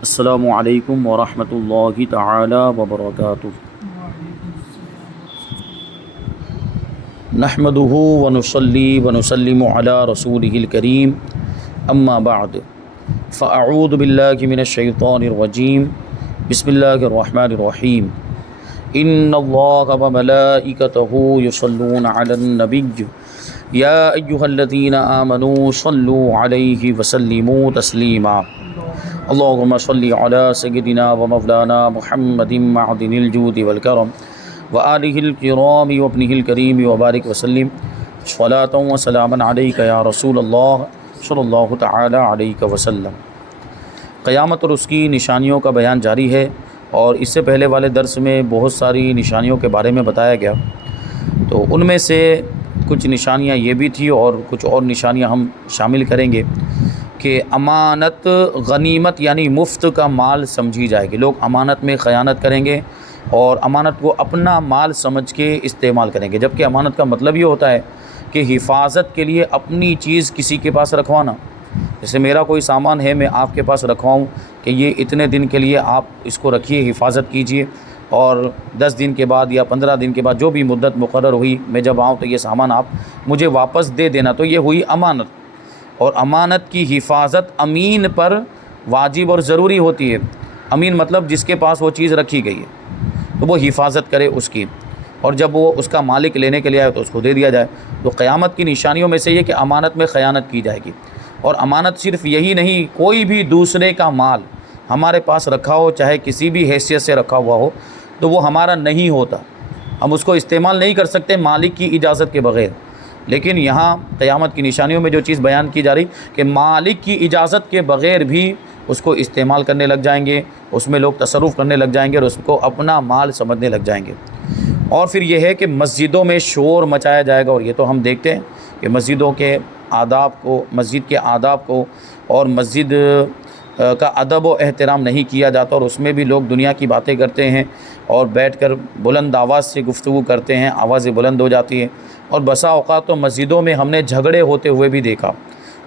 السلام علیکم ورحمۃ اللہ تعالی وبرکاتہ۔ نحمده ونصلی ونسلم علی رسولہ الکریم، اما بعد فاعوذ باللہ من الشیطان الرجیم، بسم اللہ الرحمن الرحیم۔ ان اللہ وملائکتہ یصلون علی النبی یا ایہا الذین آمنوا صلوا علیہ وسلموا تسلیما۔ اللہم صلی علی سیدنا و مولانا محمد معدن الجود والکرم وآلہ الکرام وابنہ الکریم وبارک وسلم صلاۃ و سلاما علیک یا رسول اللہ صلی اللہ تعالی علیہ وسلم۔ قیامت اور اس کی نشانیوں کا بیان جاری ہے، اور اس سے پہلے والے درس میں بہت ساری نشانیوں کے بارے میں بتایا گیا، تو ان میں سے کچھ نشانیاں یہ بھی تھی اور کچھ اور نشانیاں ہم شامل کریں گے کہ امانت غنیمت یعنی مفت کا مال سمجھی جائے گی۔ لوگ امانت میں خیانت کریں گے اور امانت کو اپنا مال سمجھ کے استعمال کریں گے، جبکہ امانت کا مطلب یہ ہوتا ہے کہ حفاظت کے لیے اپنی چیز کسی کے پاس رکھوانا۔ جیسے میرا کوئی سامان ہے، میں آپ کے پاس رکھواؤں کہ یہ اتنے دن کے لیے آپ اس کو رکھیے، حفاظت کیجئے، اور 10 دن کے بعد یا 15 دن کے بعد جو بھی مدت مقرر ہوئی میں جب آؤں تو یہ سامان آپ مجھے واپس دے دینا، تو یہ ہوئی امانت۔ اور امانت کی حفاظت امین پر واجب اور ضروری ہوتی ہے۔ امین مطلب جس کے پاس وہ چیز رکھی گئی ہے تو وہ حفاظت کرے اس کی، اور جب وہ اس کا مالک لینے کے لیے آئے تو اس کو دے دیا جائے۔ تو قیامت کی نشانیوں میں سے یہ کہ امانت میں خیانت کی جائے گی۔ اور امانت صرف یہی نہیں، کوئی بھی دوسرے کا مال ہمارے پاس رکھا ہو، چاہے کسی بھی حیثیت سے رکھا ہوا ہو، تو وہ ہمارا نہیں ہوتا، ہم اس کو استعمال نہیں کر سکتے مالک کی اجازت کے بغیر۔ لیکن یہاں قیامت کی نشانیوں میں جو چیز بیان کی جا رہی کہ مالک کی اجازت کے بغیر بھی اس کو استعمال کرنے لگ جائیں گے، اس میں لوگ تصرف کرنے لگ جائیں گے اور اس کو اپنا مال سمجھنے لگ جائیں گے۔ اور پھر یہ ہے کہ مسجدوں میں شور مچایا جائے گا، اور یہ تو ہم دیکھتے ہیں کہ مسجدوں کے آداب کو، مسجد کے آداب کو اور مسجد کا ادب و احترام نہیں کیا جاتا، اور اس میں بھی لوگ دنیا کی باتیں کرتے ہیں اور بیٹھ کر بلند آواز سے گفتگو کرتے ہیں، آوازیں بلند ہو جاتی ہیں۔ اور بسا اوقات تو مسجدوں میں ہم نے جھگڑے ہوتے ہوئے بھی دیکھا،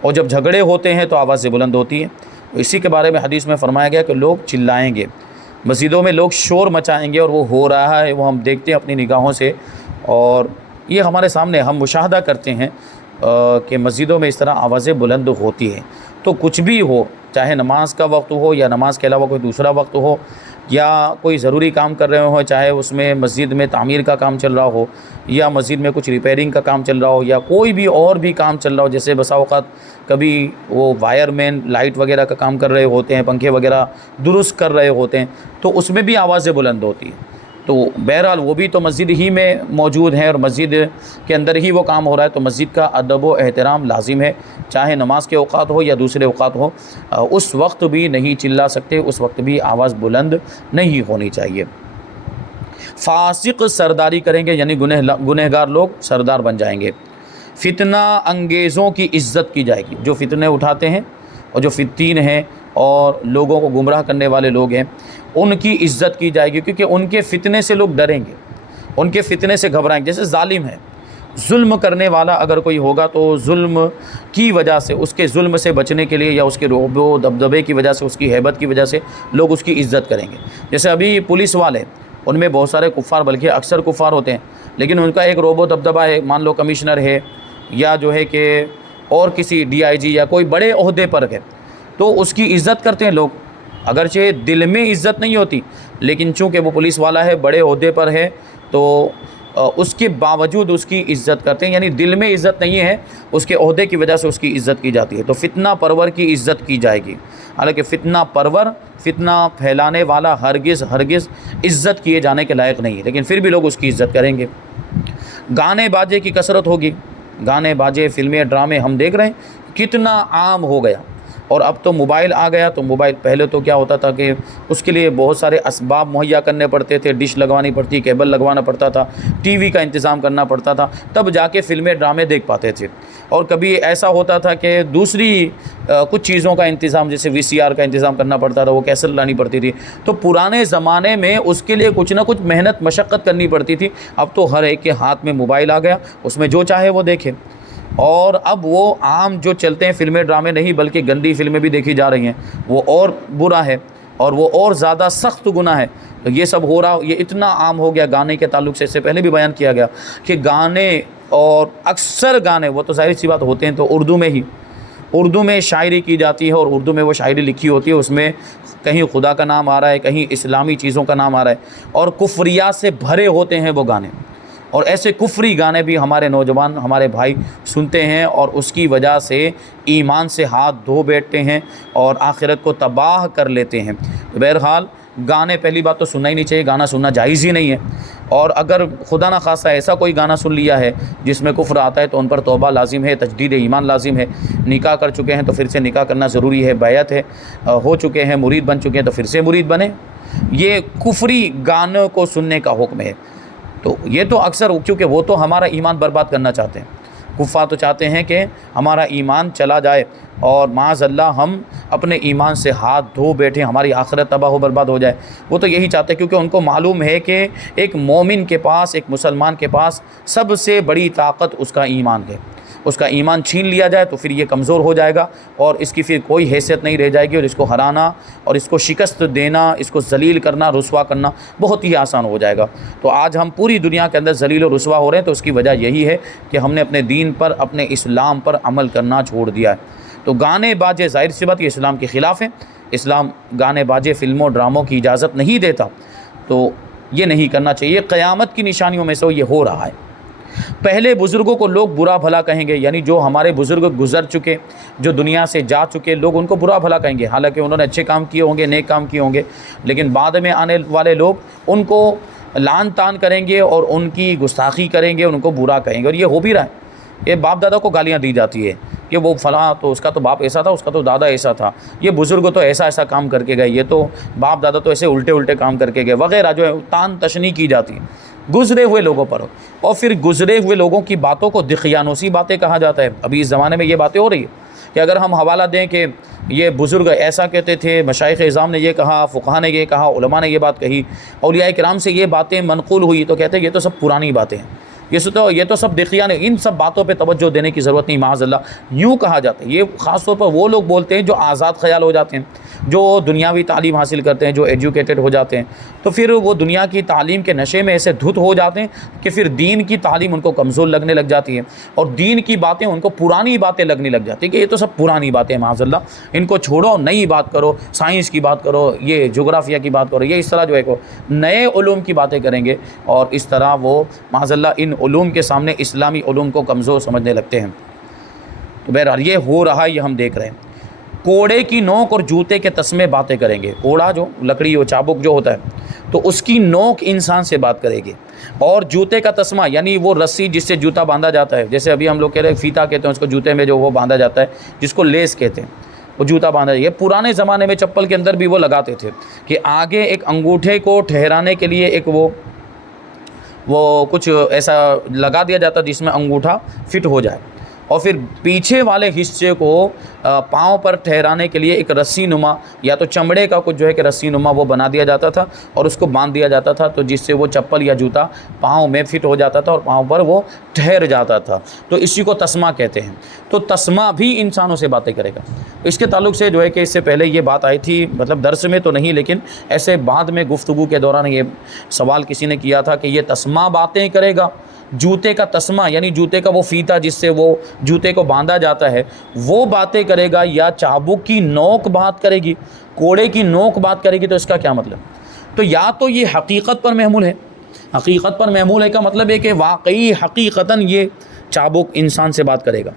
اور جب جھگڑے ہوتے ہیں تو آوازیں بلند ہوتی ہیں۔ اسی کے بارے میں حدیث میں فرمایا گیا کہ لوگ چلائیں گے، مسجدوں میں لوگ شور مچائیں گے، اور وہ ہو رہا ہے، وہ ہم دیکھتے ہیں اپنی نگاہوں سے، اور یہ ہمارے سامنے ہم مشاہدہ کرتے ہیں کہ مسجدوں میں اس طرح آوازیں بلند ہوتی ہیں۔ تو کچھ بھی ہو، چاہے نماز کا وقت ہو یا نماز کے علاوہ کوئی دوسرا وقت ہو، یا کوئی ضروری کام کر رہے ہوں، چاہے اس میں مسجد میں تعمیر کا کام چل رہا ہو، یا مسجد میں کچھ ریپیئرنگ کا کام چل رہا ہو، یا کوئی بھی اور بھی کام چل رہا ہو، جیسے بسا اوقات کبھی وہ وائر مین لائٹ وغیرہ کا کام کر رہے ہوتے ہیں، پنکھے وغیرہ درست کر رہے ہوتے ہیں، تو اس میں بھی آوازیں بلند ہوتی ہیں۔ تو بہرحال وہ بھی تو مسجد ہی میں موجود ہیں، اور مسجد کے اندر ہی وہ کام ہو رہا ہے، تو مسجد کا ادب و احترام لازم ہے، چاہے نماز کے اوقات ہو یا دوسرے اوقات ہو، اس وقت بھی نہیں چلا سکتے، اس وقت بھی آواز بلند نہیں ہونی چاہیے۔ فاسق سرداری کریں گے، یعنی گنہگار لوگ سردار بن جائیں گے۔ فتنہ انگیزوں کی عزت کی جائے گی، جو فتنے اٹھاتے ہیں اور جو فتین ہیں اور لوگوں کو گمراہ کرنے والے لوگ ہیں، ان کی عزت کی جائے گی، کیونکہ ان کے فتنے سے لوگ ڈریں گے، ان کے فتنے سے گھبرائیں گے۔ جیسے ظالم ہے، ظلم کرنے والا اگر کوئی ہوگا تو ظلم کی وجہ سے، اس کے ظلم سے بچنے کے لیے، یا اس کے رعب و دبدبے کی وجہ سے، اس کی ہیبت کی وجہ سے لوگ اس کی عزت کریں گے۔ جیسے ابھی پولیس والے، ان میں بہت سارے کفار، بلکہ اکثر کفار ہوتے ہیں، لیکن ان کا ایک رعب و دبدبہ ہے، مان لو کمشنر ہے، یا جو ہے کہ اور کسی DIG یا کوئی بڑے عہدے پر ہے، تو اس کی عزت کرتے ہیں لوگ، اگرچہ دل میں عزت نہیں ہوتی، لیکن چونکہ وہ پولیس والا ہے، بڑے عہدے پر ہے، تو اس کے باوجود اس کی عزت کرتے ہیں، یعنی دل میں عزت نہیں ہے، اس کے عہدے کی وجہ سے اس کی عزت کی جاتی ہے۔ تو فتنہ پرور کی عزت کی جائے گی، حالانکہ فتنہ پرور، فتنہ پھیلانے والا ہرگز عزت کیے جانے کے لائق نہیں ہے، لیکن پھر بھی لوگ اس کی عزت کریں گے۔ گانے باجے کی کثرت ہوگی، گانے باجے، فلمیں، ڈرامے ہم دیکھ رہے ہیں کتنا عام ہو گیا، اور اب تو موبائل آ گیا، تو موبائل پہلے تو کیا ہوتا تھا کہ اس کے لیے بہت سارے اسباب مہیا کرنے پڑتے تھے، ڈش لگوانی پڑتی، کیبل لگوانا پڑتا تھا، ٹی وی کا انتظام کرنا پڑتا تھا، تب جا کے فلمیں ڈرامے دیکھ پاتے تھے۔ اور کبھی ایسا ہوتا تھا کہ دوسری کچھ چیزوں کا انتظام، جیسے VCR کا انتظام کرنا پڑتا تھا، وہ کیسٹ لانی پڑتی تھی، تو پرانے زمانے میں اس کے لیے کچھ نہ کچھ محنت مشقت کرنی پڑتی تھی۔ اب تو ہر ایک کے ہاتھ میں موبائل آ گیا، اس میں جو چاہے وہ دیکھے۔ اور اب وہ عام جو چلتے ہیں فلمیں ڈرامے نہیں بلکہ گندی فلمیں بھی دیکھی جا رہی ہیں، وہ اور برا ہے۔ اور وہ اور زیادہ سخت گناہ ہے۔ تو یہ سب ہو رہا، یہ اتنا عام ہو گیا گانے کے تعلق سے، اس سے پہلے بھی بیان کیا گیا کہ گانے، اور اکثر گانے وہ تو ظاہر سی بات ہوتے ہیں تو اردو میں ہی، اردو میں شاعری کی جاتی ہے، اور اردو میں وہ شاعری لکھی ہوتی ہے، اس میں کہیں خدا کا نام آ رہا ہے، کہیں اسلامی چیزوں کا نام آ رہا ہے، اور کفریات سے بھرے ہوتے ہیں وہ گانے۔ اور ایسے کفری گانے بھی ہمارے نوجوان، ہمارے بھائی سنتے ہیں، اور اس کی وجہ سے ایمان سے ہاتھ دھو بیٹھتے ہیں اور آخرت کو تباہ کر لیتے ہیں۔ بہرحال گانے، پہلی بات تو سننا ہی نہیں چاہیے، گانا سننا جائز ہی نہیں ہے، اور اگر خدا نہ خواستہ ایسا کوئی گانا سن لیا ہے جس میں کفر آتا ہے تو ان پر توبہ لازم ہے، تجدید ایمان لازم ہے۔ نکاح کر چکے ہیں تو پھر سے نکاح کرنا ضروری ہے، بیعت ہے، ہو چکے ہیں مرید بن چکے ہیں تو پھر سے مرید بنے۔ یہ کفری گانوں کو سننے کا حکم ہے۔ تو یہ تو اکثر، کیونکہ وہ تو ہمارا ایمان برباد کرنا چاہتے ہیں، کفار تو چاہتے ہیں کہ ہمارا ایمان چلا جائے اور معاذ اللہ ہم اپنے ایمان سے ہاتھ دھو بیٹھیں، ہماری آخرت تباہ و برباد ہو جائے۔ وہ تو یہی چاہتے ہیں، کیونکہ ان کو معلوم ہے کہ ایک مومن کے پاس، ایک مسلمان کے پاس سب سے بڑی طاقت اس کا ایمان ہے۔ اس کا ایمان چھین لیا جائے تو پھر یہ کمزور ہو جائے گا، اور اس کی پھر کوئی حیثیت نہیں رہ جائے گی، اور اس کو ہرانا اور اس کو شکست دینا، اس کو ذلیل کرنا، رسوا کرنا بہت ہی آسان ہو جائے گا۔ تو آج ہم پوری دنیا کے اندر ذلیل و رسوا ہو رہے ہیں، تو اس کی وجہ یہی ہے کہ ہم نے اپنے دین پر، اپنے اسلام پر عمل کرنا چھوڑ دیا ہے۔ تو گانے باجے، ظاہر سی بات یہ اسلام کے خلاف ہیں، اسلام گانے باجے، فلموں، ڈراموں کی اجازت نہیں دیتا، تو یہ نہیں کرنا چاہیے۔ قیامت کی نشانیوں میں سے یہ ہو رہا ہے۔ پہلے بزرگوں کو لوگ برا بھلا کہیں گے، یعنی جو ہمارے بزرگ گزر چکے، جو دنیا سے جا چکے لوگ، ان کو برا بھلا کہیں گے، حالانکہ انہوں نے اچھے کام کیے ہوں گے، نیک کام کیے ہوں گے، لیکن بعد میں آنے والے لوگ ان کو لعن طعن کریں گے اور ان کی گستاخی کریں گے، ان کو برا کہیں گے، اور یہ ہو بھی رہا ہے۔ یہ باپ دادا کو گالیاں دی جاتی ہے کہ وہ فلاں، تو اس کا تو باپ ایسا تھا، اس کا تو دادا ایسا تھا، یہ بزرگ تو ایسا ایسا کام کر کے گئے، یہ تو باپ دادا تو ایسے الٹے الٹے کام کر کے گئے وغیرہ، جو ہے تان تشنی کی جاتی ہے گزرے ہوئے لوگوں پر، اور پھر گزرے ہوئے لوگوں کی باتوں کو دقیانوسی باتیں کہا جاتا ہے۔ ابھی اس زمانے میں یہ باتیں ہو رہی ہے کہ اگر ہم حوالہ دیں کہ یہ بزرگ ایسا کہتے تھے، مشائخ اعظام نے یہ کہا، فقہا نے یہ کہا، علماء نے یہ بات کہی، اولیاء کرام سے یہ باتیں منقول ہوئی، تو کہتے ہیں یہ تو سب پرانی باتیں ہیں، یہ تو سب دقیان، ان سب باتوں پہ توجہ دینے کی ضرورت نہیں، معاذ اللہ یوں کہا جاتا ہے۔ یہ خاص طور پر وہ لوگ بولتے ہیں جو آزاد خیال ہو جاتے ہیں، جو دنیاوی تعلیم حاصل کرتے ہیں، جو ایجوکیٹڈ ہو جاتے ہیں، تو پھر وہ دنیا کی تعلیم کے نشے میں ایسے دھت ہو جاتے ہیں کہ پھر دین کی تعلیم ان کو کمزور لگنے لگ جاتی ہے، اور دین کی باتیں ان کو پرانی باتیں لگنے لگ جاتی ہیں کہ یہ تو سب پرانی باتیں ہیں، معاذ اللہ ان کو چھوڑو، نئی بات کرو، سائنس کی بات کرو، یہ جغرافیہ کی بات کرو، یہ اس طرح جو ہے نئے علوم کی باتیں کریں گے، اور اس طرح وہ معاذ اللہ ان علوم کے سامنے اسلامی علوم کو کمزور سمجھنے لگتے ہیں۔ تو بہرحال یہ ہو رہا ہے، یہ ہم دیکھ رہے ہیں۔ کوڑے کی نوک اور جوتے کے تسمے باتیں کریں گے، کوڑا جو لکڑی و چابک جو ہوتا ہے تو اس کی نوک انسان سے بات کرے گی، اور جوتے کا تسمہ یعنی وہ رسی جس سے جوتا باندھا جاتا ہے، جیسے ابھی ہم لوگ کہہ رہے ہیں فیتا کہتے ہیں اس کو، جوتے میں جو وہ باندھا جاتا ہے جس کو لیس کہتے ہیں، وہ جوتا باندھا جاتا ہے۔ یہ پرانے زمانے میں چپل کے اندر بھی وہ لگاتے تھے کہ آگے ایک انگوٹھے کو ٹھہرانے کے لیے ایک وہ کچھ ایسا لگا دیا جاتا جس میں انگوٹھا فٹ ہو جائے، اور پھر پیچھے والے حصے کو پاؤں پر ٹھہرانے کے لیے ایک رسی نما یا تو چمڑے کا کچھ جو ہے کہ رسی نما وہ بنا دیا جاتا تھا، اور اس کو باندھ دیا جاتا تھا، تو جس سے وہ چپل یا جوتا پاؤں میں فٹ ہو جاتا تھا اور پاؤں پر وہ ٹھہر جاتا تھا، تو اسی کو تسمہ کہتے ہیں۔ تو تسمہ بھی انسانوں سے باتیں کرے گا۔ اس کے تعلق سے جو ہے کہ اس سے پہلے یہ بات آئی تھی، مطلب درس میں تو نہیں لیکن ایسے بعد میں گفتگو کے دوران یہ سوال کسی نے کیا تھا کہ یہ تسمہ باتیں کرے گا، جوتے کا تسمہ یعنی جوتے کا وہ فیتا جس سے وہ جوتے کو باندھا جاتا ہے وہ باتیں کرے گا، یا چابک کی نوک بات کرے گی، کوڑے کی نوک بات کرے گی، تو اس کا کیا مطلب؟ تو یا تو یہ حقیقت پر محمول ہے، حقیقت پر محمول ہے کا مطلب ہے کہ واقعی حقیقتاً یہ چابک انسان سے بات کرے گا،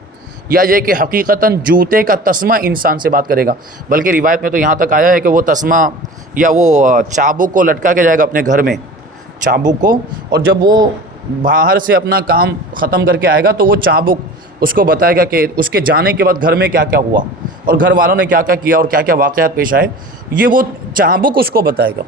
یا یہ کہ حقیقتاً جوتے کا تسمہ انسان سے بات کرے گا۔ بلکہ روایت میں تو یہاں تک آیا ہے کہ وہ تسمہ یا وہ چابک کو لٹکا کے جائے گا اپنے گھر میں، چابک کو، اور جب وہ باہر سے اپنا کام ختم کر کے آئے گا تو وہ چابک اس کو بتائے گا کہ اس کے جانے کے بعد گھر میں کیا کیا ہوا اور گھر والوں نے کیا کیا کیا اور کیا کیا واقعات پیش آئے، یہ وہ چابک اس کو بتائے گا۔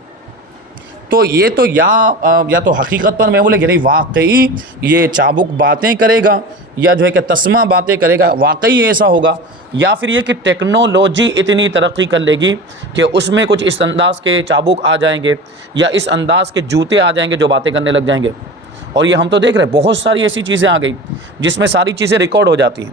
تو یہ تو یا تو حقیقت پر محمول ہے، یعنی واقعی یہ چابک باتیں کرے گا، یا جو ہے کہ تسمہ باتیں کرے گا، واقعی ایسا ہوگا، یا پھر یہ کہ ٹیکنالوجی اتنی ترقی کر لے گی کہ اس میں کچھ اس انداز کے چابک آ جائیں گے یا اس انداز کے جوتے آ جائیں گے جو باتیں کرنے لگ جائیں گے۔ اور یہ ہم تو دیکھ رہے ہیں بہت ساری ایسی چیزیں آ گئی جس میں ساری چیزیں ریکارڈ ہو جاتی ہیں۔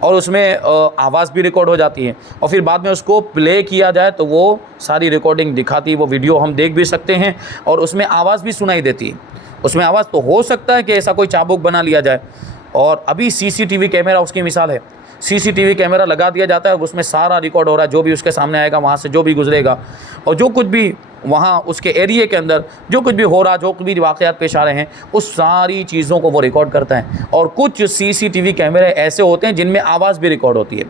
اور اس میں آواز بھی ریکارڈ ہو جاتی ہے، اور پھر بعد میں اس کو پلے کیا جائے تو وہ ساری ریکارڈنگ دکھاتی ہے، وہ ویڈیو ہم دیکھ بھی سکتے ہیں، اور اس میں آواز بھی سنائی دیتی ہے۔ اس میں آواز تو ہو سکتا ہے کہ ایسا کوئی چابک بنا لیا جائے، اور ابھی سی سی ٹی وی کیمرہ اس کی مثال ہے۔ سی سی ٹی وی کیمرہ لگا دیا جاتا ہے، اس میں سارا ریکارڈ ہو رہا ہے، جو بھی اس کے سامنے آئے گا وہاں سے جو بھی گزرے گا، اور جو کچھ بھی وہاں اس کے ایریے کے اندر جو کچھ بھی ہو رہا، جو بھی واقعات پیش آ رہے ہیں، اس ساری چیزوں کو وہ ریکارڈ کرتا ہے۔ اور کچھ سی سی ٹی وی کیمرے ایسے ہوتے ہیں جن میں آواز بھی ریکارڈ ہوتی ہے،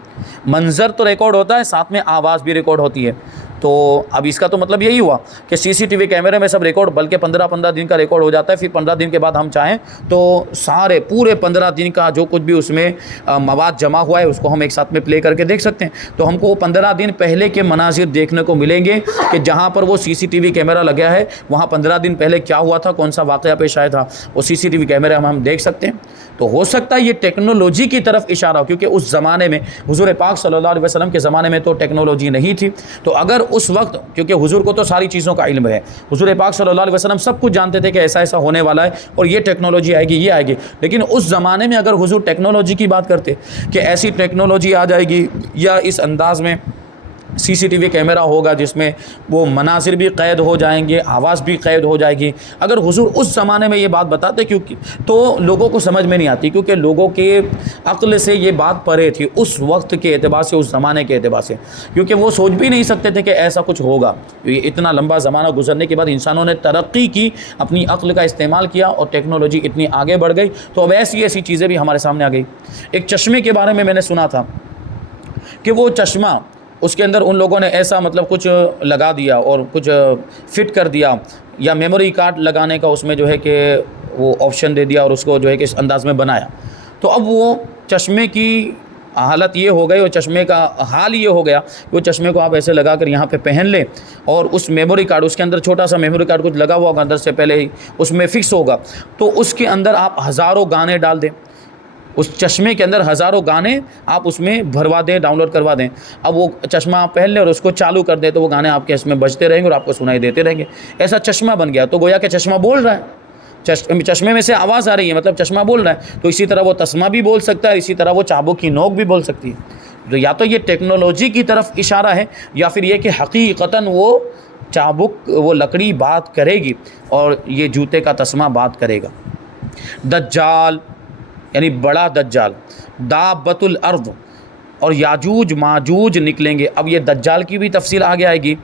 منظر تو ریکارڈ ہوتا ہے، ساتھ میں آواز بھی ریکارڈ ہوتی ہے۔ تو اب اس کا تو مطلب یہی ہوا کہ سی سی ٹی وی کیمرے میں سب ریکارڈ، بلکہ 15 دن کا ریکارڈ ہو جاتا ہے، پھر 15 دن کے بعد ہم چاہیں تو سارے پورے 15 دن کا جو کچھ بھی اس میں مواد جمع ہوا ہے اس کو ہم ایک ساتھ میں پلے کر کے دیکھ سکتے ہیں۔ تو ہم کو 15 دن پہلے کے مناظر دیکھنے کو ملیں گے کہ جہاں پر وہ سی سی ٹی وی کیمرہ لگا ہے وہاں 15 دن پہلے کیا ہوا تھا، کون سا واقعہ پیش آیا تھا، وہ سی سی ٹی وی کیمرے ہم دیکھ سکتے ہیں۔ تو ہو سکتا ہے یہ ٹیکنالوجی کی طرف اشارہ ہو، کیونکہ اس زمانے میں حضور پاک صلی اللہ علیہ وسلم کے زمانے میں تو ٹیکنالوجی نہیں تھی، تو اگر اس وقت، کیونکہ حضور کو تو ساری چیزوں کا علم ہے، حضور پاک صلی اللہ علیہ وسلم سب کچھ جانتے تھے کہ ایسا ایسا ہونے والا ہے اور یہ ٹیکنالوجی آئے گی، یہ آئے گی، لیکن اس زمانے میں اگر حضور ٹیکنالوجی کی بات کرتے کہ ایسی ٹیکنالوجی آ جائے گی یا اس انداز میں سی سی ٹی وی کیمرہ ہوگا جس میں وہ مناظر بھی قید ہو جائیں گے، آواز بھی قید ہو جائے گی، اگر حضور اس زمانے میں یہ بات بتاتے کیونکہ تو لوگوں کو سمجھ میں نہیں آتی، کیونکہ لوگوں کے عقل سے یہ بات پرے تھی اس وقت کے اعتبار سے، اس زمانے کے اعتبار سے، کیونکہ وہ سوچ بھی نہیں سکتے تھے کہ ایسا کچھ ہوگا۔ اتنا لمبا زمانہ گزرنے کے بعد انسانوں نے ترقی کی، اپنی عقل کا استعمال کیا اور ٹیکنالوجی اتنی آگے بڑھ گئی، تو اب ایسی ایسی چیزیں بھی ہمارے سامنے آ گئی۔ ایک چشمے کے بارے میں نے سنا تھا کہ وہ چشمہ، اس کے اندر ان لوگوں نے ایسا مطلب کچھ لگا دیا اور کچھ فٹ کر دیا، یا میموری کارڈ لگانے کا اس میں جو ہے کہ وہ آپشن دے دیا اور اس کو جو ہے کہ اس انداز میں بنایا، تو اب وہ چشمے کی حالت یہ ہو گئی اور چشمے کا حال یہ ہو گیا کہ وہ چشمے کو آپ ایسے لگا کر یہاں پہ پہن لیں، اور اس میموری کارڈ، اس کے اندر چھوٹا سا میموری کارڈ کچھ لگا ہوا ہوگا اندر سے پہلے ہی اس میں فکس ہوگا، تو اس کے اندر آپ ہزاروں گانے ڈال دیں، اس چشمے کے اندر ہزاروں گانے آپ اس میں بھروا دیں، ڈاؤن لوڈ کروا دیں، اب وہ چشمہ آپ پہن لیں اور اس کو چالو کر دیں تو وہ گانے آپ کے اس میں بجتے رہیں گے اور آپ کو سنائی دیتے رہیں گے۔ ایسا چشمہ بن گیا، تو گویا کہ چشمہ بول رہا ہے، چشمے میں سے آواز آ رہی ہے، مطلب چشمہ بول رہا ہے، تو اسی طرح وہ تسمہ بھی بول سکتا ہے، اسی طرح وہ چابک کی نوک بھی بول سکتی ہے۔ تو یا تو یہ ٹیکنالوجی کی طرف اشارہ ہے، یا پھر یہ کہ حقیقتاً وہ چابک، وہ لکڑی بات کرے گی اور یہ جوتے کا تسمہ بات کرے گا۔ دجال یعنی بڑا دجال، دابۃ الارض، اور یاجوج ماجوج نکلیں گے۔ اب یہ دجال کی بھی تفصیل آگے آئے گی،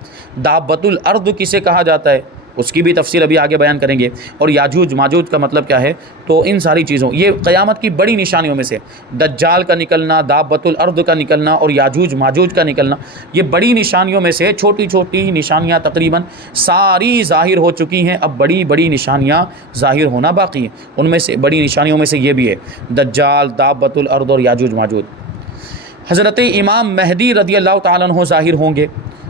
دابۃ الارض کسے کہا جاتا ہے اس کی بھی تفصیل ابھی آگے بیان کریں گے، اور یاجوج ماجوج کا مطلب کیا ہے۔ تو ان ساری چیزوں، یہ قیامت کی بڑی نشانیوں میں سے دجال کا نکلنا، دابۃ الارض کا نکلنا اور یاجوج ماجوج کا نکلنا، یہ بڑی نشانیوں میں سے چھوٹی چھوٹی نشانیاں تقریباً ساری ظاہر ہو چکی ہیں، اب بڑی بڑی نشانیاں ظاہر ہونا باقی ہیں۔ ان میں سے بڑی نشانیوں میں سے یہ بھی ہے، دجال، دابۃ الارض اور یاجوج ماجوج۔ حضرت امام مہدی رضی اللہ تعالیٰ عنہ ظاہر ہوں گے،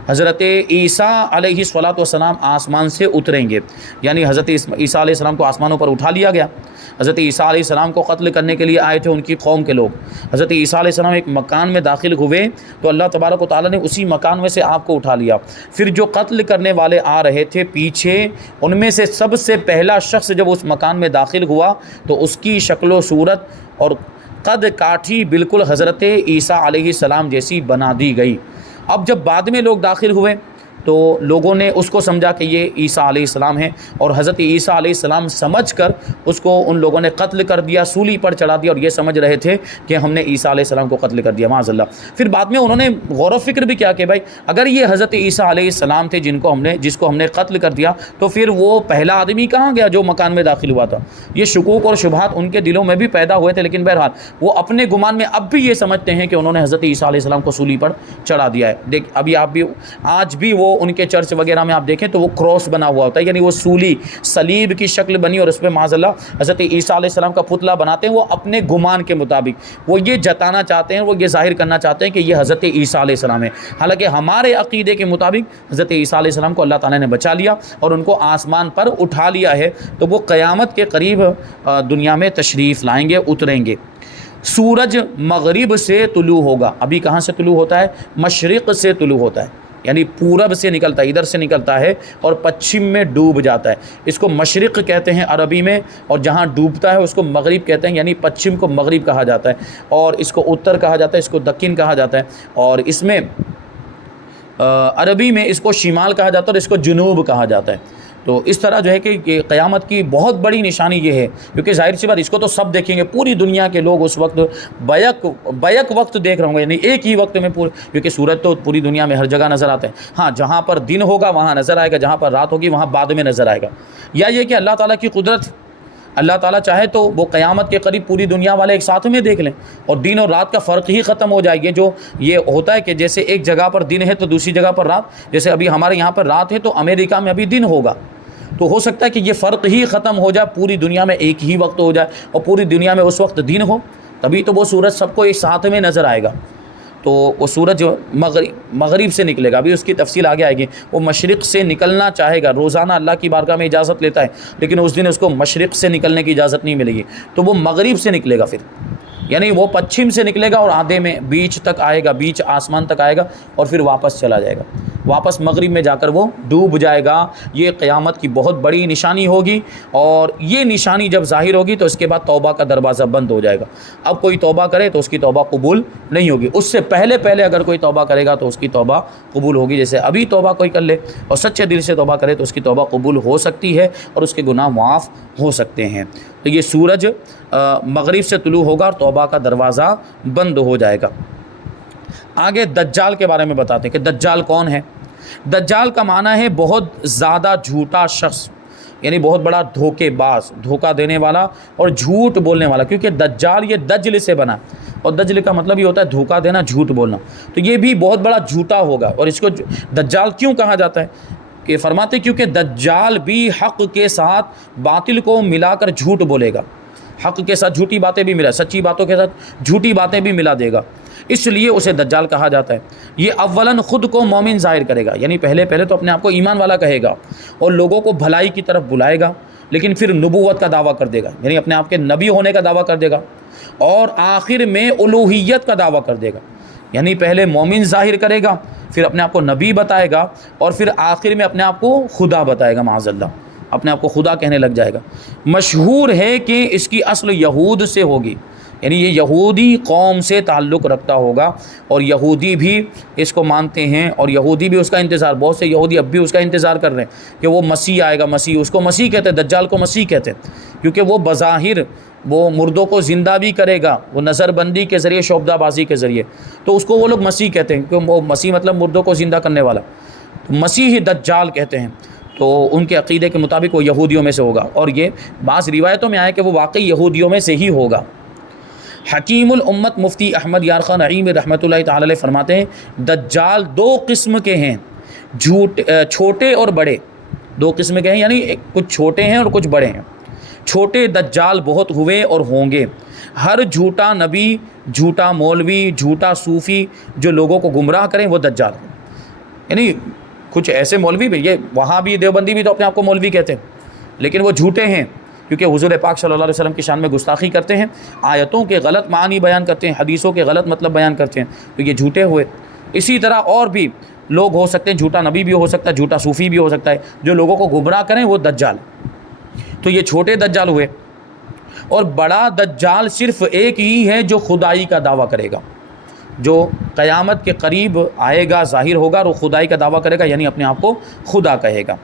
حضرت عیسیٰ علیہ السلام آسمان سے اتریں گے، یعنی حضرت عیسیٰ علیہ السلام کو آسمانوں پر اٹھا لیا گیا۔ حضرت عیسیٰ علیہ السلام کو قتل کرنے کے لیے آئے تھے ان کی قوم کے لوگ، حضرت عیسیٰ علیہ السلام ایک مکان میں داخل ہوئے تو اللہ تبارک و تعالیٰ نے اسی مکان میں سے آپ کو اٹھا لیا، پھر جو قتل کرنے والے آ رہے تھے پیچھے، ان میں سے سب سے پہلا شخص جب اس مکان میں داخل ہوا تو اس کی شکل و صورت اور قد کاٹھی بالکل حضرت عیسیٰ علیہ السلام جیسی بنا دی گئی۔ اب جب بعد میں لوگ داخل ہوئے تو لوگوں نے اس کو سمجھا کہ یہ عیسیٰ علیہ السلام ہیں، اور حضرت عیسیٰ علیہ السلام سمجھ کر اس کو ان لوگوں نے قتل کر دیا، سولی پر چڑھا دیا، اور یہ سمجھ رہے تھے کہ ہم نے عیسیٰ علیہ السلام کو قتل کر دیا، معاذ اللہ۔ پھر بعد میں انہوں نے غور و فکر بھی کیا کہ بھائی اگر یہ حضرت عیسیٰ علیہ السلام تھے جس کو ہم نے قتل کر دیا، تو پھر وہ پہلا آدمی کہاں گیا جو مکان میں داخل ہوا تھا؟ یہ شکوک اور شبہات ان کے دلوں میں بھی پیدا ہوئے تھے، لیکن بہرحال وہ اپنے گمان میں اب بھی یہ سمجھتے ہیں کہ انہوں نے حضرت عیسیٰ علیہ السلام کو سولی پر چڑھا دیا ہے۔ دیکھ ابھی آپ بھی آج بھی وہ ان کے چرچ وغیرہ میں آپ دیکھیں تو وہ کراس بنا ہوا ہوتا ہے، یعنی وہ سولی صلیب کی شکل بنی اور اس پہ معاذ اللہ حضرت عیسیٰ علیہ السلام کا پتلا بناتے ہیں۔ وہ اپنے گمان کے مطابق وہ یہ جتانا چاہتے ہیں، وہ یہ ظاہر کرنا چاہتے ہیں کہ یہ حضرت عیسیٰ علیہ السلام ہے، حالانکہ ہمارے عقیدے کے مطابق حضرت عیسیٰ علیہ السلام کو اللہ تعالیٰ نے بچا لیا اور ان کو آسمان پر اٹھا لیا ہے، تو وہ قیامت کے قریب دنیا میں تشریف لائیں گے، اتریں گے۔ سورج مغرب سے طلوع ہوگا، ابھی کہاں سے طلوع ہوتا ہے؟ مشرق سے طلوع ہوتا ہے، یعنی پورب سے نکلتا ہے، ادھر سے نکلتا ہے اور پچھم میں ڈوب جاتا ہے. اس کو مشرق کہتے ہیں عربی میں، اور جہاں ڈوبتا ہے اس کو مغرب کہتے ہیں، یعنی پچھم کو مغرب کہا جاتا ہے، اور اس کو اتر کہا جاتا ہے، اس کو دکن کہا جاتا ہے، اور اس میں عربی میں اس کو شمال کہا جاتا ہے اور اس کو جنوب کہا جاتا ہے. تو اس طرح جو ہے کہ قیامت کی بہت بڑی نشانی یہ ہے، کیونکہ ظاہر سی بات اس کو تو سب دیکھیں گے، پوری دنیا کے لوگ اس وقت بیک وقت دیکھ رہے ہوں گے، یعنی ایک ہی وقت میں کیونکہ سورج تو پوری دنیا میں ہر جگہ نظر آتا ہے. ہاں جہاں پر دن ہوگا وہاں نظر آئے گا، جہاں پر رات ہوگی وہاں بعد میں نظر آئے گا. یا یہ کہ اللہ تعالیٰ کی قدرت، اللہ تعالیٰ چاہے تو وہ قیامت کے قریب پوری دنیا والے ایک ساتھ میں دیکھ لیں اور دن اور رات کا فرق ہی ختم ہو جائے گی. جو یہ ہوتا ہے کہ جیسے ایک جگہ پر دن ہے تو دوسری جگہ پر رات، جیسے ابھی ہمارے یہاں پر رات ہے تو امریکہ میں ابھی دن ہوگا، تو ہو سکتا ہے کہ یہ فرق ہی ختم ہو جائے، پوری دنیا میں ایک ہی وقت ہو جائے اور پوری دنیا میں اس وقت دن ہو، تبھی تو وہ سورج سب کو ایک ساتھ میں نظر آئے گا. تو وہ سورج مغرب سے نکلے گا، ابھی اس کی تفصیل آگے آئے گی. وہ مشرق سے نکلنا چاہے گا، روزانہ اللہ کی بارگاہ میں اجازت لیتا ہے، لیکن اس دن اس کو مشرق سے نکلنے کی اجازت نہیں ملے گی، تو وہ مغرب سے نکلے گا. پھر یعنی وہ پچھم سے نکلے گا اور آدھے میں بیچ تک آئے گا، بیچ آسمان تک آئے گا اور پھر واپس چلا جائے گا، واپس مغرب میں جا کر وہ ڈوب جائے گا. یہ قیامت کی بہت بڑی نشانی ہوگی، اور یہ نشانی جب ظاہر ہوگی تو اس کے بعد توبہ کا دروازہ بند ہو جائے گا. اب کوئی توبہ کرے تو اس کی توبہ قبول نہیں ہوگی، اس سے پہلے اگر کوئی توبہ کرے گا تو اس کی توبہ قبول ہوگی. جیسے ابھی توبہ کوئی کر لے اور سچے دل سے توبہ کرے تو اس کی توبہ قبول ہو سکتی ہے اور اس کے گناہ معاف ہو سکتے ہیں. تو یہ سورج مغرب سے طلوع ہوگا اور توبہ کا دروازہ بند ہو جائے گا. آگے دجال کے بارے میں بتاتے ہیں کہ دجال کون ہے. دجال کا معنی ہے بہت زیادہ جھوٹا شخص، یعنی بہت بڑا دھوکے باز، دھوکہ دینے والا اور جھوٹ بولنے والا، کیونکہ دجال یہ دجل سے بنا، اور دجل کا مطلب یہ ہوتا ہے دھوکہ دینا، جھوٹ بولنا. تو یہ بھی بہت بڑا جھوٹا ہوگا. اور اس کو دجال کیوں کہا جاتا ہے کہ فرماتے کیونکہ دجال بھی حق کے ساتھ باطل کو ملا کر جھوٹ بولے گا، حق کے ساتھ جھوٹی باتیں بھی ملا، سچی باتوں کے ساتھ جھوٹی باتیں بھی ملا دے گا، اس لیے اسے دجال کہا جاتا ہے. یہ اولاً خود کو مومن ظاہر کرے گا، یعنی پہلے تو اپنے آپ کو ایمان والا کہے گا اور لوگوں کو بھلائی کی طرف بلائے گا، لیکن پھر نبوت کا دعویٰ کر دے گا، یعنی اپنے آپ کے نبی ہونے کا دعویٰ کر دے گا، اور آخر میں الوہیت کا دعویٰ کر دے گا. یعنی پہلے مومن ظاہر کرے گا، پھر اپنے آپ کو نبی بتائے گا، اور پھر آخر میں اپنے آپ کو خدا بتائے گا، معاذ اللہ اپنے آپ کو خدا کہنے لگ جائے گا. مشہور ہے کہ اس کی اصل یہود سے ہوگی، یعنی یہ یہودی قوم سے تعلق رکھتا ہوگا، اور یہودی بھی اس کو مانتے ہیں، اور یہودی بھی اس کا انتظار، بہت سے یہودی اب بھی اس کا انتظار کر رہے ہیں کہ وہ مسیح آئے گا. مسیح، اس کو مسیح کہتے ہیں، دجال کو مسیح کہتے ہیں، کیونکہ وہ بظاہر وہ مردوں کو زندہ بھی کرے گا، وہ نظر بندی کے ذریعے، شعبدہ بازی کے ذریعے، تو اس کو وہ لوگ مسیح کہتے ہیں، کیونکہ وہ مسیح مطلب مردوں کو زندہ کرنے والا، تو مسیح دجال کہتے ہیں. تو ان کے عقیدے کے مطابق وہ یہودیوں میں سے ہوگا، اور یہ بعض روایتوں میں آیا کہ وہ واقعی یہودیوں میں سے ہی ہوگا. حکیم الامت مفتی احمد یار خان نعیم رحمۃ اللہ تعالی علیہ فرماتے ہیں دجال دو قسم کے ہیں، چھوٹے اور بڑے. دو قسم کے ہیں، یعنی کچھ چھوٹے ہیں اور کچھ بڑے ہیں. چھوٹے دجال بہت ہوئے اور ہوں گے. ہر جھوٹا نبی، جھوٹا مولوی، جھوٹا صوفی جو لوگوں کو گمراہ کریں وہ دجال ہیں. یعنی کچھ ایسے مولوی بھی، یہ وہاں بھی دیوبندی بھی تو اپنے آپ کو مولوی کہتے ہیں، لیکن وہ جھوٹے ہیں، کیونکہ حضور پاک صلی اللہ علیہ وسلم کی شان میں گستاخی کرتے ہیں، آیتوں کے غلط معنی بیان کرتے ہیں، حدیثوں کے غلط مطلب بیان کرتے ہیں، تو یہ جھوٹے ہوئے. اسی طرح اور بھی لوگ ہو سکتے ہیں، جھوٹا نبی بھی ہو سکتا ہے، جھوٹا صوفی بھی ہو سکتا ہے، جو لوگوں کو گمراہ کریں وہ دجال. تو یہ چھوٹے دجال ہوئے. اور بڑا دجال صرف ایک ہی ہے جو خدائی کا دعویٰ کرے گا، جو قیامت کے قریب آئے گا، ظاہر ہوگا اور وہ خدائی کا دعویٰ کرے گا، یعنی اپنے آپ کو خدا کہے گا.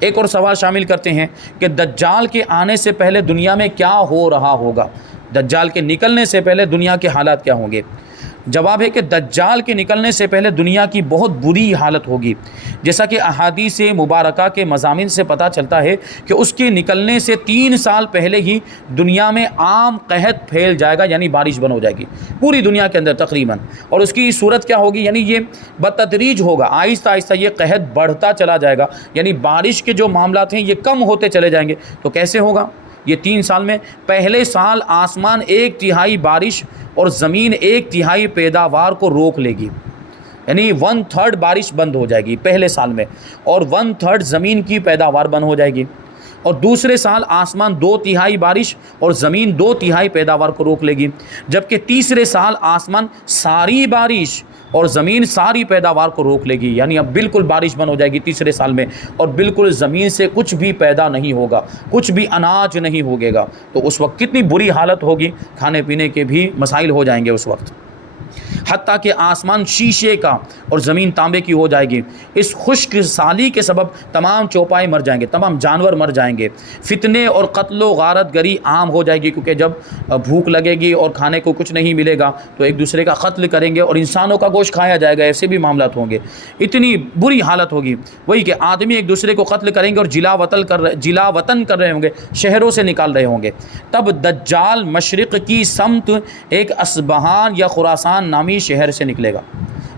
ایک اور سوال شامل کرتے ہیں کہ دجال کے آنے سے پہلے دنیا میں کیا ہو رہا ہوگا، دجال کے نکلنے سے پہلے دنیا کے حالات کیا ہوں گے. جواب ہے کہ دجال کے نکلنے سے پہلے دنیا کی بہت بری حالت ہوگی، جیسا کہ احادیث مبارکہ کے مضامین سے پتہ چلتا ہے کہ اس کے نکلنے سے 3 سال پہلے ہی دنیا میں عام قحط پھیل جائے گا، یعنی بارش بند ہو جائے گی پوری دنیا کے اندر تقریباً. اور اس کی صورت کیا ہوگی، یعنی یہ بتدریج ہوگا، آہستہ آہستہ یہ قحط بڑھتا چلا جائے گا، یعنی بارش کے جو معاملات ہیں یہ کم ہوتے چلے جائیں گے. تو کیسے ہوگا یہ 3 سال میں؟ پہلے سال آسمان 1/3 بارش اور زمین 1/3 پیداوار کو روک لے گی، یعنی 1/3 بارش بند ہو جائے گی پہلے سال میں، اور 1/3 زمین کی پیداوار بند ہو جائے گی. اور دوسرے سال آسمان 2/3 بارش اور زمین 2/3 پیداوار کو روک لے گی، جبکہ تیسرے سال آسمان ساری بارش اور زمین ساری پیداوار کو روک لے گی، یعنی اب بالکل بارش بند ہو جائے گی تیسرے سال میں، اور بالکل زمین سے کچھ بھی پیدا نہیں ہوگا، کچھ بھی اناج نہیں ہوگے گا، تو اس وقت کتنی بری حالت ہوگی، کھانے پینے کے بھی مسائل ہو جائیں گے اس وقت، حتیٰ کہ آسمان شیشے کا اور زمین تانبے کی ہو جائے گی۔ اس خشک سالی کے سبب تمام چوپائے مر جائیں گے، تمام جانور مر جائیں گے، فتنے اور قتل و غارت گری عام ہو جائے گی، کیونکہ جب بھوک لگے گی اور کھانے کو کچھ نہیں ملے گا تو ایک دوسرے کا قتل کریں گے اور انسانوں کا گوشت کھایا جائے گا، ایسے بھی معاملات ہوں گے، اتنی بری حالت ہوگی۔ وہی کہ آدمی ایک دوسرے کو قتل کریں گے اور جلا وطن کر رہے ہوں گے، شہروں سے نکال رہے ہوں گے۔ تب دجال مشرق کی سمت ایک اصبہان یا خراسان نامی شہر سے نکلے گا۔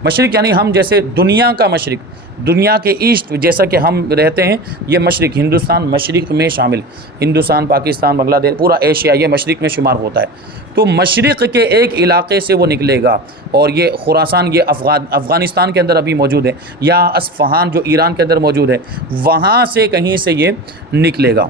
مشرق یعنی ہم جیسے دنیا کا مشرق، دنیا کے ایسٹ جیسا کہ ہم رہتے ہیں، یہ مشرق ہندوستان مشرق میں شامل، ہندوستان، پاکستان، بنگلہ دیش، پورا ایشیا یہ مشرق میں شمار ہوتا ہے۔ تو مشرق کے ایک علاقے سے وہ نکلے گا، اور یہ خراسان یہ افغانستان کے اندر ابھی موجود ہے، یا اصفہان جو ایران کے اندر موجود ہے، وہاں سے کہیں سے یہ نکلے گا۔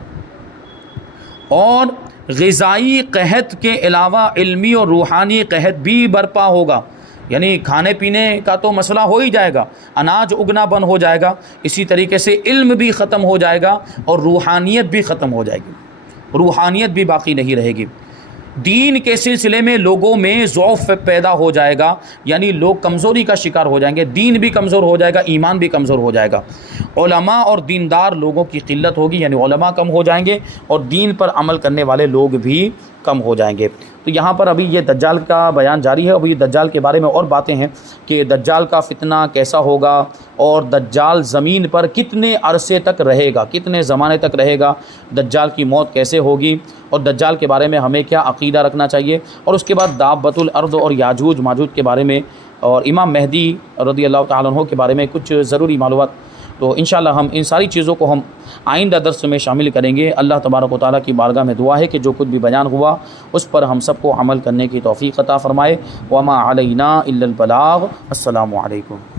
اور غذائی قحط کے علاوہ علمی اور روحانی قحط بھی برپا ہوگا، یعنی کھانے پینے کا تو مسئلہ ہو ہی جائے گا، اناج اگنا بند ہو جائے گا، اسی طریقے سے علم بھی ختم ہو جائے گا اور روحانیت بھی ختم ہو جائے گی، روحانیت بھی باقی نہیں رہے گی۔ دین کے سلسلے میں لوگوں میں ضعف پیدا ہو جائے گا، یعنی لوگ کمزوری کا شکار ہو جائیں گے، دین بھی کمزور ہو جائے گا، ایمان بھی کمزور ہو جائے گا۔ علماء اور دیندار لوگوں کی قلت ہوگی، یعنی علماء کم ہو جائیں گے اور دین پر عمل کرنے والے لوگ بھی کم ہو جائیں گے۔ تو یہاں پر ابھی یہ دجال کا بیان جاری ہے، ابھی یہ دجال کے بارے میں اور باتیں ہیں کہ دجال کا فتنہ کیسا ہوگا، اور دجال زمین پر کتنے عرصے تک رہے گا، کتنے زمانے تک رہے گا، دجال کی موت کیسے ہوگی، اور دجال کے بارے میں ہمیں کیا عقیدہ رکھنا چاہیے، اور اس کے بعد دابۃ الارض اور یاجوج ماجوج کے بارے میں، اور امام مہدی رضی اللہ تعالیٰ عنہ کے بارے میں کچھ ضروری معلومات۔ تو انشاءاللہ ہم ان ساری چیزوں کو ہم آئندہ درس میں شامل کریں گے۔ اللہ تبارک و تعالیٰ کی بارگاہ میں دعا ہے کہ جو کچھ بھی بیان ہوا اس پر ہم سب کو عمل کرنے کی توفیق عطا فرمائے۔ وما علینا الا البلاغ۔ السلام علیکم۔